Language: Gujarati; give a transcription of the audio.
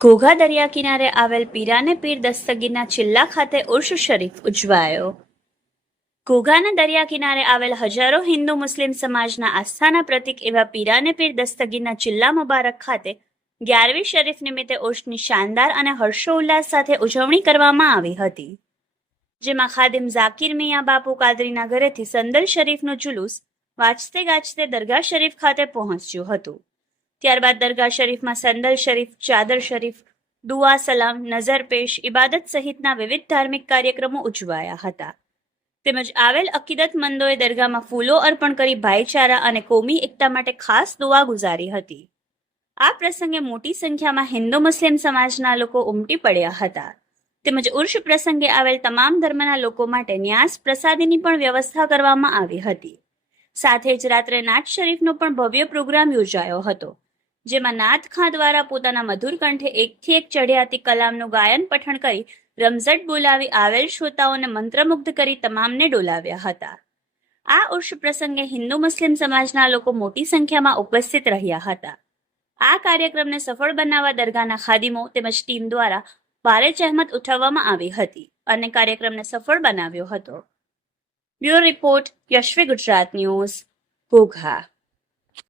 ઘોઘા દરિયા કિનારે આવેલ પીરાને પીર દસ્તગીરના ચિલ્લા ખાતે ઉર્ષ શરીફ ઉજવાયો. ઘોઘાના દરિયા કિનારે આવેલ હજારો હિન્દુ મુસ્લિમ સમાજના આસ્થાના પ્રતીક એવા પીરાને પીર દસ્તગીરના ચિલ્લા મુબારક ખાતે ગ્યારવી શરીફ નિમિત્તે ઉર્ષની શાનદાર અને હર્ષોલ્લાસ સાથે ઉજવણી કરવામાં આવી હતી. જેમાં ખાદિમ ઝાકિર મિયા બાપુ કાદરીના ઘરેથી સંદલ શરીફનું જુલુસ વાંચતે ગાજતે દરગાહ શરીફ ખાતે પહોંચ્યું હતું. ત્યારબાદ દરગાહ શરીફમાં સંદલ શરીફ, ચાદર શરીફ, દુઆ સલામ નઝર પેશ, ઇબાદત સહિતના વિવિધ ધાર્મિક કાર્યક્રમો ઉજવાયા હતા. તેમજ આવેલ અકીદતમંદોએ દરગાહમાં ફૂલો અર્પણ કરી ભાઈચારા અને કોમી એકતા માટે ખાસ દુઆ ગુજારી હતી. આ પ્રસંગે મોટી સંખ્યામાં હિન્દુ મુસ્લિમ સમાજના લોકો ઉમટી પડ્યા હતા. તેમજ ઉર્ષ પ્રસંગે આવેલ તમામ ધર્મના લોકો માટે ન્યાસ પ્રસાદીની પણ વ્યવસ્થા કરવામાં આવી હતી. સાથે જ રાત્રે નાટ શરીફનો પણ ભવ્ય પ્રોગ્રામ યોજાયો હતો. જેમાં નાથ ખાં દ્વારા પોતાના મધુર કંઠે એકથી એક ચઢિયાતી કલામનું ગાયન પઠણ કરી રમઝટ બોલાવી આવેલ શ્રોતાઓને મંત્રમુગ્ધ કરી તમામને ડોલાવ્યા હતા. આ ઉર્ષ પ્રસંગે હિન્દુ મુસ્લિમ સમાજના લોકો મોટી સંખ્યામાં ઉપસ્થિત રહ્યા હતા. આ કાર્યક્રમને સફળ બનાવવા દરગાહના ખાદિમો તેમજ ટીમ દ્વારા ભારે જહેમત ઉઠાવવામાં આવી હતી અને કાર્યક્રમને સફળ બનાવ્યો હતો. Bureau report Yashvi Gujarat news Ghogha